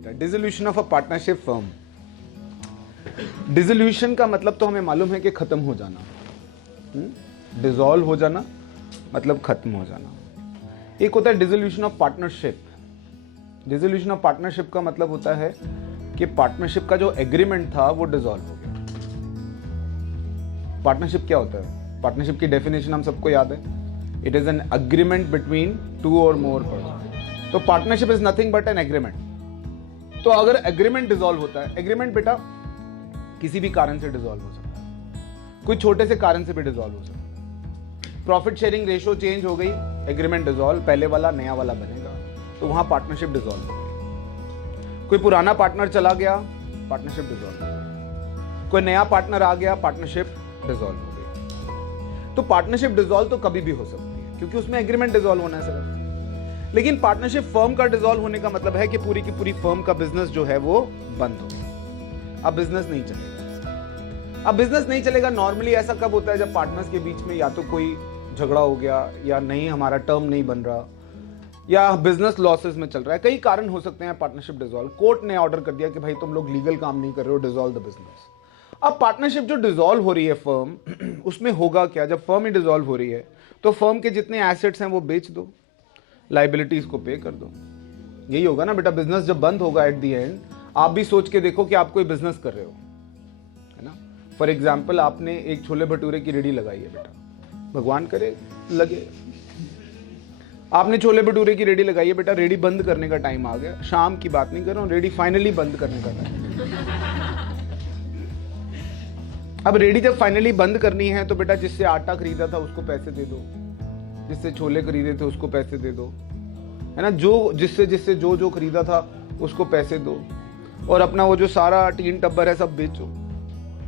बेटा, dissolution of a partnership firm. Dissolution का मतलब तो हमें मालूम है कि खत्म हो जाना, डिसॉल्व हो जाना मतलब खत्म हो जाना। एक होता है dissolution of partnership. Dissolution of partnership का मतलब होता है कि पार्टनरशिप का जो एग्रीमेंट था वो डिसॉल्व हो गया। पार्टनरशिप क्या होता है? पार्टनरशिप की डेफिनेशन हम सबको याद है, it is an agreement between two और मोर पर्सन। तो partnership is nothing but an agreement. तो अगर एग्रीमेंट डिसॉल्व होता है, एग्रीमेंट बेटा किसी भी कारण से डिसॉल्व हो सकता है, कोई छोटे से कारण से भी डिसॉल्व हो सकता है। प्रॉफिट शेयरिंग रेशियो चेंज हो गई, एग्रीमेंट डिसॉल्व, पहले वाला नया वाला बनेगा, तो वहां पार्टनरशिप डिसॉल्व हो गई। कोई पुराना पार्टनर चला गया, पार्टनरशिप डिसॉल्व हो गई। कोई नया पार्टनर आ गया, पार्टनरशिप डिसॉल्व हो गई। तो पार्टनरशिप डिसॉल्व तो कभी भी हो सकती है क्योंकि उसमें एग्रीमेंट डिसॉल्व होना है सिर्फ। लेकिन पार्टनरशिप फर्म का डिसॉल्व होने का मतलब है कि पूरी की पूरी फर्म का बिजनेस जो है वो बंद हो गया, अब बिजनेस नहीं चलेगा। अब बिजनेस नहीं चलेगा। नॉर्मली ऐसा कब होता है? जब पार्टनर्स के बीच में या तो कोई झगड़ा हो गया, या नहीं हमारा टर्म नहीं बन रहा, या बिजनेस लॉसेस में चल रहा है। कई कारण हो सकते हैं पार्टनरशिप डिसॉल्व। कोर्ट ने ऑर्डर कर दिया कि भाई तुम लोग लीगल काम नहीं कर रहे हो, डिसॉल्व द बिजनेस। अब पार्टनरशिप जो डिसॉल्व हो रही है फर्म, उसमें होगा क्या? जब फर्म ही डिसॉल्व हो रही है तो फर्म के जितने एसेट्स हैं वो बेच दो, लाइबिलिटीज को पे कर दो। यही होगा ना बेटा। बिजनेस जब बंद होगा एट दी एंड, आप भी सोच के देखो कि आप कोई बिजनेस कर रहे हो, है ना। फॉर एग्जाम्पल आपने एक छोले भटूरे की रेडी लगाई है बेटा, भगवान करे लगे, आपने छोले भटूरे की रेडी लगाई है बेटा, रेडी बंद करने का टाइम आ गया। शाम की बात नहीं कर रहा हूं, रेडी फाइनली बंद करने का टाइम। अब रेडी जब फाइनली बंद करनी है तो बेटा जिससे आटा खरीदा था उसको पैसे दे दो, जिससे छोले खरीदे थे उसको पैसे दे दो, है ना। जो जिससे जिससे जो जो खरीदा था उसको पैसे दो, और अपना वो जो सारा टीन टब्बर है सब बेचो,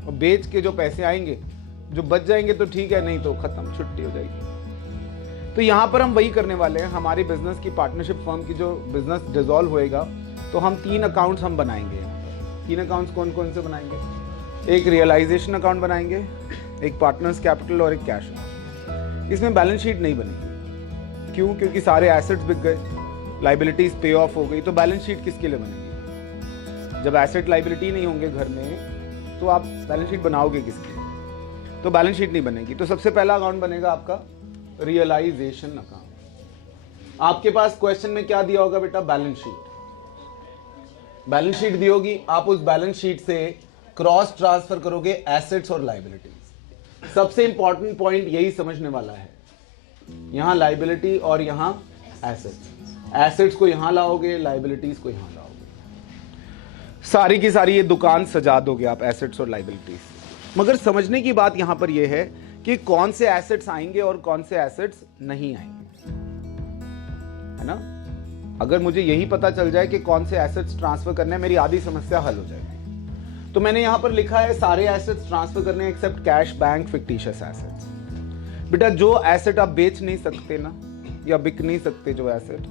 और बेच के जो पैसे आएंगे, जो बच जाएंगे तो ठीक है, नहीं तो खत्म, छुट्टी हो जाएगी। तो यहां पर हम वही करने वाले हैं। हमारी बिजनेस की पार्टनरशिप फर्म की जो बिजनेस डिसॉल्व होएगा तो हम 3 अकाउंट्स हम बनाएंगे। 3 अकाउंट्स कौन कौन से बनाएंगे? एक रियलाइजेशन अकाउंट बनाएंगे, एक पार्टनर्स कैपिटल और एक कैश। इसमें बैलेंस शीट नहीं बनेगी। क्यों? क्योंकि सारे एसेट्स बिक गए, लाइबिलिटीज पे ऑफ हो गई, तो बैलेंस शीट किसके लिए बनेगी? जब एसेट लाइबिलिटी नहीं होंगे घर में तो आप बैलेंस शीट बनाओगे किसकी? तो बैलेंस शीट नहीं बनेगी। तो सबसे पहला अकाउंट बनेगा आपका रियलाइजेशन अकाउंट। आपके पास क्वेश्चन में क्या दिया होगा बेटा? Balance sheet. बैलेंस शीट दी होगी, आप उस बैलेंस शीट से क्रॉस ट्रांसफर करोगे एसेट्स और लाइबिलिटीज। सबसे इंपॉर्टेंट पॉइंट यही समझने वाला है, यहां लाइबिलिटी और यहां एसेट्स। एसेट्स को यहां लाओगे, लाइबिलिटीज को यहां लाओगे, सारी की सारी ये दुकान सजा दोगे आप एसेट्स और लाइबिलिटीज। मगर समझने की बात यहां पर यह है कि कौन से एसेट्स आएंगे और कौन से एसेट्स नहीं आएंगे, है ना। अगर मुझे यही पता चल जाए कि कौन से एसेट्स ट्रांसफर करने हैं, मेरी आधी समस्या हल हो जाएगी। तो मैंने यहां पर लिखा है सारे एसेट्स ट्रांसफर करने except cash, bank, fictitious assets. बेटा जो एसेट आप बेच नहीं सकते ना, या बिक नहीं सकते जो एसेट,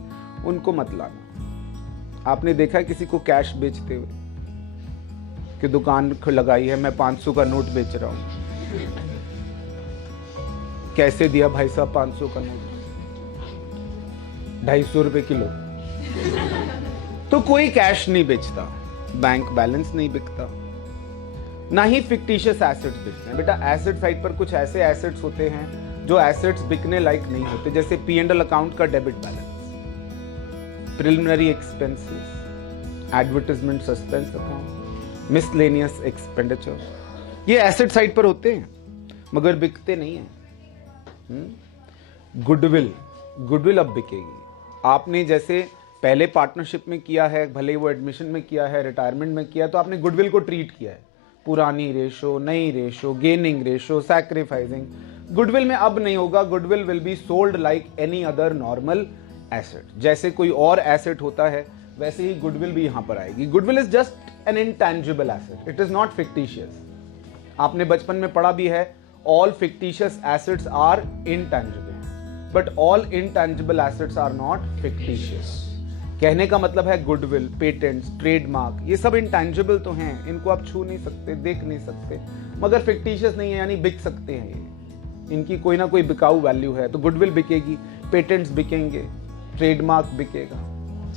उनको मत लाना। आपने देखा है किसी को कैश बेचते हुए कि दुकान लगाई है, मैं 500 का नोट बेच रहा हूं। कैसे दिया भाई साहब 500 का नोट? 250 रुपए किलो। तो कोई कैश नहीं बेचता, बैंक बैलेंस नहीं बिकता, ना ही फिक्टिशियस एसेट्स बिकते हैं। बेटा एसेट साइड पर कुछ ऐसे एसेट्स होते हैं जो एसेट्स बिकने लायक नहीं होते, जैसे P&L अकाउंट का debit balance, preliminary expenses, advertisement suspense account, miscellaneous expenditure, ये एसेट साइड पर होते हैं मगर बिकते नहीं हैं। गुडविल अब बिकेगी। आपने जैसे पहले पार्टनरशिप में किया है, भले वो एडमिशन में किया है, रिटायरमेंट में किया है, तो आपने गुडविल को ट्रीट किया है, पुरानी रेशो, नई ratio, gaining ratio, sacrificing. Goodwill में अब नहीं होगा। Goodwill will be sold like any other normal asset. जैसे कोई और एसेट होता है वैसे ही गुडविल भी यहां पर आएगी। Goodwill is just an intangible asset, it is not fictitious. आपने बचपन में पढ़ा भी है, all fictitious assets are intangible, but all intangible assets are not fictitious. कहने का मतलब है गुडविल, पेटेंट्स, ट्रेडमार्क, ये सब इंटैंजिबल तो हैं, इनको आप छू नहीं सकते, देख नहीं सकते, मगर फिक्टिशियस नहीं है, यानी बिक सकते हैं ये, इनकी कोई ना कोई बिकाऊ वैल्यू है। तो गुडविल बिकेगी, पेटेंट्स बिकेंगे, ट्रेडमार्क बिकेगा,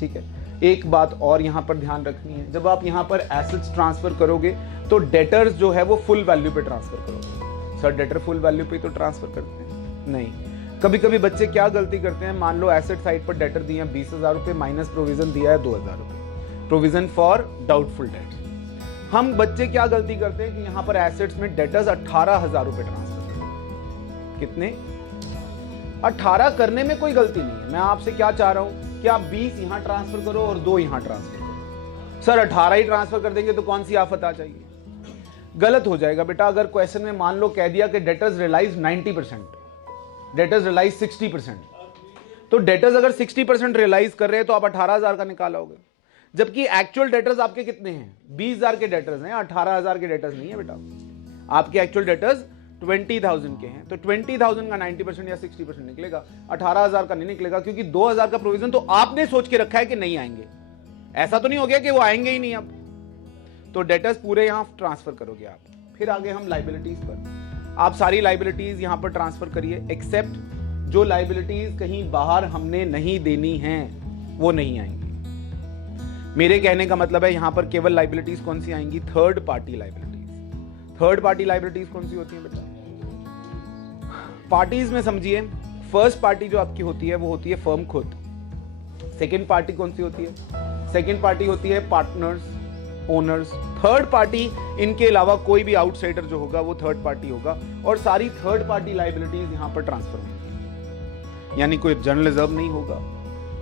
ठीक है। एक बात और यहाँ पर ध्यान रखनी है, जब आप यहाँ पर एसेट्स ट्रांसफर करोगे तो डेटर्स जो है वो फुल वैल्यू पे ट्रांसफर करोगे। सर डेटर फुल वैल्यू पे तो ट्रांसफर करते हैं नहीं, कभी कभी बच्चे क्या गलती करते हैं, मान लो एसेट साइड पर डेटर दिए हैं 20,000 रुपये माइनस प्रोविजन दिया है 2,000 रुपये, प्रोविजन फॉर डाउटफुल डेट। हम बच्चे क्या गलती करते हैं कि यहाँ पर एसेट्स में डेटर्स 18,000 रुपये ट्रांसफर करते हैं। कितने? 18 करने में कोई गलती नहीं है। मैं आपसे क्या चाह रहा हूं कि आप 20 यहां ट्रांसफर करो और 2 यहां ट्रांसफर करो। सर 18 ही ट्रांसफर कर देंगे तो कौन सी आफत आ जाएगी? गलत हो जाएगा बेटा। अगर क्वेश्चन में मान लो कह दिया कि डेटर्स रियलाइज 90%, डेटर्स रियलाइज 60%, तो डेटर्स अगर 60% रियलाइज कर रहे हैं तो आप 18,000 का निकालोगे, जबकि एक्चुअल डेटर्स आपके कितने हैं? 20,000 के डेटर्स हैं, 18,000 के डेटर्स नहीं है बेटा। आपके एक्चुअल डेटर्स 20,000 के हैं, तो 20,000 का 90% या 60% निकलेगा, 18,000 का नहीं निकलेगा, क्योंकि 2,000 का प्रोविजन तो आपने सोच के रखा है कि नहीं आएंगे। ऐसा तो नहीं हो गया कि वो आएंगे ही नहीं। अब तो डेटर्स पूरे यहां ट्रांसफर करोगे आप। फिर आगे हम लाइबिलिटीज पर, आप सारी लाइबिलिटीज यहां पर ट्रांसफर करिए, एक्सेप्ट जो लाइबिलिटीज कहीं बाहर हमने नहीं देनी है वो नहीं आएंगी। मेरे कहने का मतलब है यहां पर केवल लाइबिलिटीज कौन सी आएंगी? Third party liabilities. Third party liabilities कौन सी होती है बेटा? पार्टीज में समझिए, फर्स्ट पार्टी जो आपकी होती है वो होती है फर्म खुद। सेकेंड पार्टी कौन सी होती है? सेकेंड पार्टी होती है पार्टनर्स, ओनर्स। थर्ड पार्टी, इनके अलावा कोई भी आउटसाइडर जो होगा वो थर्ड पार्टी होगा, और सारी थर्ड पार्टी लाइबिलिटीज यहां पर ट्रांसफर होंगी। यानी कोई जनरल रिजर्व नहीं होगा,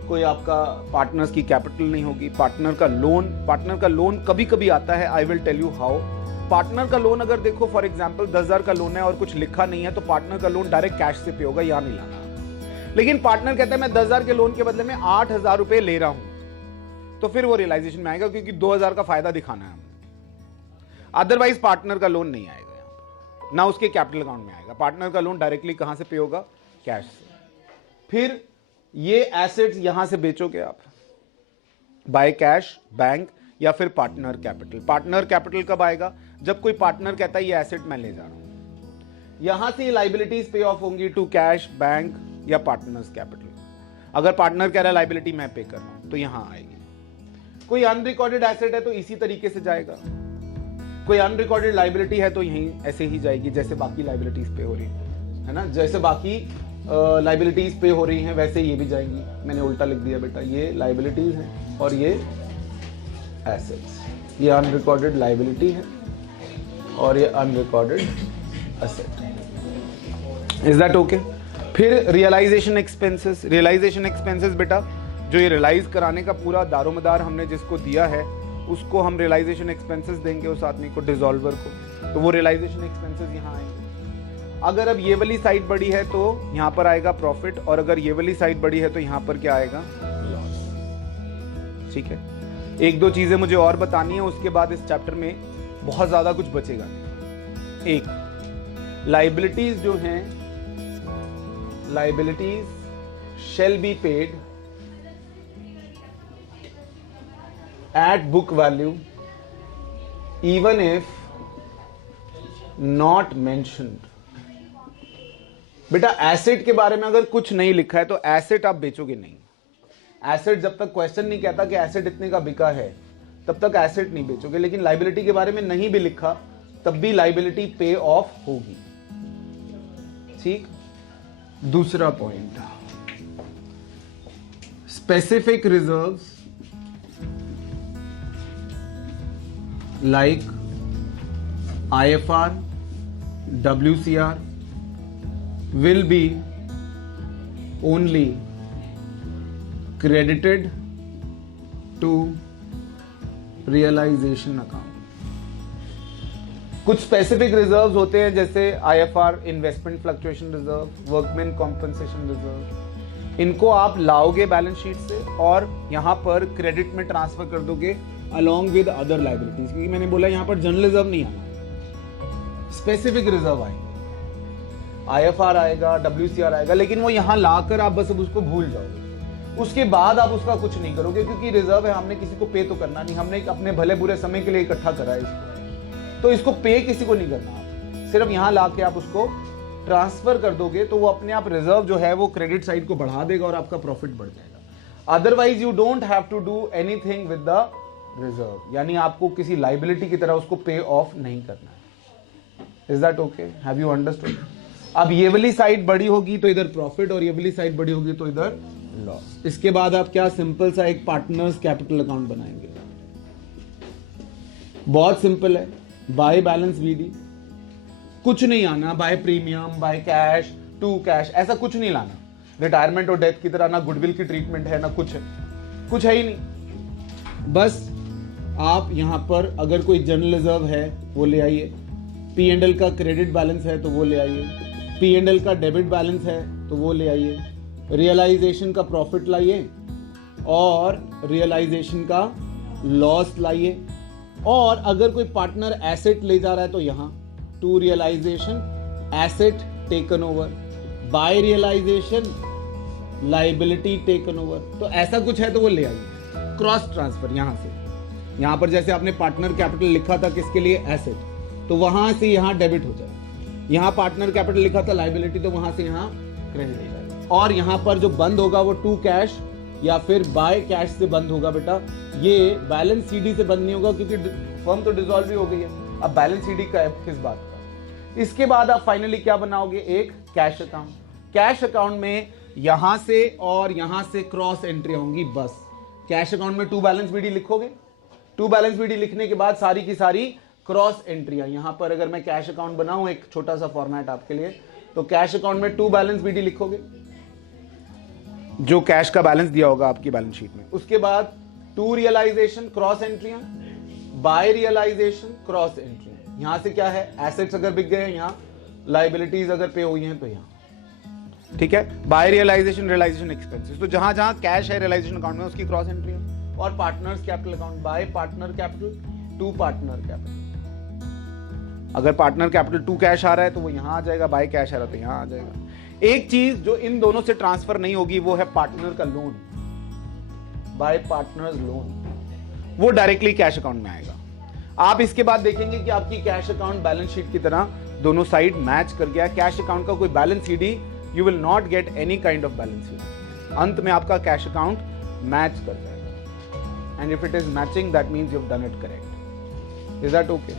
कोई आपका पार्टनर्स की कैपिटल नहीं होगी, पार्टनर का लोन कभी कभी आता है, I will tell you how. Partner का लोन अगर देखो फॉर एग्जांपल 10,000 का लोन है और कुछ लिखा नहीं है तो पार्टनर का लोन डायरेक्ट कैश से पे होगा, यहां नहीं लाना। लेकिन पार्टनर कहता है मैं 10,000 के लोन के बदले में 8,000 रुपए ले रहा हूं, तो फिर वो रियलाइजेशन में आएगा, क्योंकि 2,000 का फायदा दिखाना है। अदरवाइज पार्टनर का लोन नहीं आएगा यहां, ना उसके कैपिटल अकाउंट में आएगा। पार्टनर का लोन डायरेक्टली कहां से पे होगा? कैश से। फिर ये एसेट्स यहां से बेचोगे आप बाय कैश, बैंक या फिर पार्टनर कैपिटल। पार्टनर कैपिटल कब आएगा? जब कोई पार्टनर कहता है ये एसेट मैं ले जा रहा हूं। यहां से लाइबिलिटीज पे ऑफ होंगी टू कैश, बैंक या पार्टनर्स कैपिटल। अगर पार्टनर कह रहा है लाइबिलिटी मैं पे कर रहा हूं तो यहां आएगी। कोई अनरिकॉर्डेड एसेट है तो इसी तरीके से जाएगा, कोई अनरिकॉर्डेड लाइबिलिटी है तो यहीं ऐसे ही जाएगी जैसे बाकी लाइबिलिटीज पे हो रही है ना, जैसे बाकी लाइबिलिटीज पे हो रही हैं वैसे ये भी जाएंगी। मैंने उल्टा लिख दिया बेटा, ये लाइबिलिटीज हैं और ये एसेट्स। ये अनरिकॉर्डेड लाइबिलिटी है और ये unrecorded asset. Is that okay? फिर रियलाइजेशन एक्सपेंसेस। रियलाइजेशन एक्सपेंसेस बेटा जो ये रियलाइज कराने का पूरा दारोमदार हमने जिसको दिया है उसको हम रियलाइजेशन एक्सपेंसेस देंगे, उस आदमी को, डिसॉल्वर को, तो वो रियलाइजेशन एक्सपेंसेस यहाँ आएंगे। अगर अब ये वाली साइड बड़ी है तो यहाँ पर आएगा प्रॉफिट, और अगर ये वाली साइड बड़ी है तो यहाँ पर क्या आएगा? लॉस। ठीक है, एक दो चीजें मुझे और बतानी है, उसके बाद इस चैप्टर में बहुत ज्यादा कुछ बचेगा नहीं। एक, लाइबिलिटीज जो हैं, liabilities shall be paid at book value even if not mentioned। बेटा एसेट के बारे में अगर कुछ नहीं लिखा है तो एसेट आप बेचोगे नहीं। एसेट जब तक क्वेश्चन नहीं कहता कि एसेट इतने का बिका है तब तक एसेट नहीं बेचोगे। लेकिन लाइबिलिटी के बारे में नहीं भी लिखा तब भी लाइबिलिटी पे ऑफ होगी। ठीक। दूसरा point, specific reserves like IFR, WCR will be only credited to realization account। कुछ स्पेसिफिक रिजर्व्स होते हैं जैसे IFR, investment fluctuation reserve, workman compensation reserve. इनको आप लाओगे बैलेंस शीट से और यहां पर क्रेडिट में ट्रांसफर कर दोगे अलॉन्ग विद अदर लाइबिलिटीज, क्योंकि मैंने बोला यहां पर जनरल रिजर्व नहीं आना, स्पेसिफिक रिजर्व आएगा, IFR आएगा, WCR आएगा, लेकिन वो यहां लाकर आप बस अब उसको भूल जाओगे। उसके बाद आप उसका कुछ नहीं करोगे, क्योंकि रिजर्व है, हमने किसी को पे तो करना नहीं, हमने अपने भले बुरे समय के लिए इकट्ठा करा है इसको, तो इसको पे किसी को नहीं करना। आप सिर्फ यहां लाके आप उसको ट्रांसफर कर दोगे तो वो अपने आप रिजर्व जो है वो क्रेडिट साइड को बढ़ा देगा और आपका प्रॉफिट बढ़ जाएगा। Otherwise you don't have to do anything with the reserve, यानी आपको किसी लाइबिलिटी की तरह उसको पे ऑफ नहीं करना है। Is that okay? Have you understood? अब ये वाली साइड बड़ी होगी तो इधर प्रॉफिट, और ये वाली साइड बड़ी होगी तो इधर लॉस। इसके बाद आप क्या सिंपल सा एक पार्टनर्स कैपिटल अकाउंट बनाएंगे। बहुत सिंपल है, बाय बैलेंस बीडी, कुछ नहीं आना, by premium, by cash, to cash, ऐसा कुछ नहीं लाना। रिटायरमेंट और डेथ की तरह ना गुडविल की ट्रीटमेंट है ना कुछ है ही नहीं। बस आप यहां पर अगर कोई जनरल रिजर्व है वो ले आइए, P&L का क्रेडिट बैलेंस है तो वो ले आइए, P&L का डेबिट बैलेंस है तो वो ले आइए, रियलाइजेशन का प्रॉफिट लाइए और रियलाइजेशन का लॉस लाइए। और अगर कोई पार्टनर एसेट ले जा रहा है तो यहां to realisation asset taken over, by realisation liability taken over. तो ऐसा कुछ है तो वो ले आइए। क्रॉस ट्रांसफर यहां से, यहां पर जैसे आपने पार्टनर कैपिटल लिखा था किसके लिए, एसेट, तो वहां से यहां डेबिट हो जाए। यहां पार्टनर कैपिटल लिखा था लाइबिलिटी, तो वहां से यहां क्रेडिट हो जाए। और यहां पर जो बंद होगा वो टू कैश या फिर बाय कैश से बंद होगा बेटा, ये बैलेंस सीडी से बंद नहीं होगा क्योंकि फर्म तो डिसॉल्व ही हो गई है। अब बैलेंस सीडी का किस बात का? इसके बाद आप फाइनली क्या बनाओगे, एक कैश अकाउंट। कैश अकाउंट में यहां से और यहां से क्रॉस एंट्री होंगी बस। कैश अकाउंट में टू बैलेंस बीडी लिखोगे, टू बैलेंस बीडी लिखने के बाद सारी की सारी क्रॉस एंट्रियां। यहां पर अगर मैं कैश अकाउंट बनाऊं, एक छोटा सा फॉर्मेट आपके लिए, तो कैश अकाउंट में टू बैलेंस बीडी लिखोगे, जो कैश का बैलेंस दिया होगा आपकी बैलेंस शीट में। उसके बाद टू रियलाइजेशन क्रॉस एंट्रियां, बाय रियलाइजेशन क्रॉस एंट्रियां। यहां से क्या है, एसेट्स अगर बिक गए यहां, लाइबिलिटीज अगर पे हुई हैं तो यहां, ठीक है। बाय रियलाइजेशन रियलाइजेशन एक्सपेंसेस, तो जहां जहां कैश है रियलाइजेशन अकाउंट में उसकी क्रॉस एंट्री है। और partners capital account, by partner capital to partner capital. अगर पार्टनर कैपिटल टू कैश आ रहा है तो वो यहां आ जाएगा, बाय कैश आ रहा है तो यहां आ जाएगा। एक चीज जो इन दोनों से ट्रांसफर नहीं होगी वो है पार्टनर का लोन, बाय पार्टनर्स लोन, वो डायरेक्टली कैश अकाउंट में आएगा। आप इसके बाद देखेंगे कि आपकी कैश अकाउंट बैलेंस शीट की तरह दोनों साइड मैच कर गया। कैश अकाउंट का कोई balance CD, you will not get any kind of balance CD. अंत में आपका कैश अकाउंट मैच कर जाएगा, and if it is matching that means you have done it correct. Is that okay?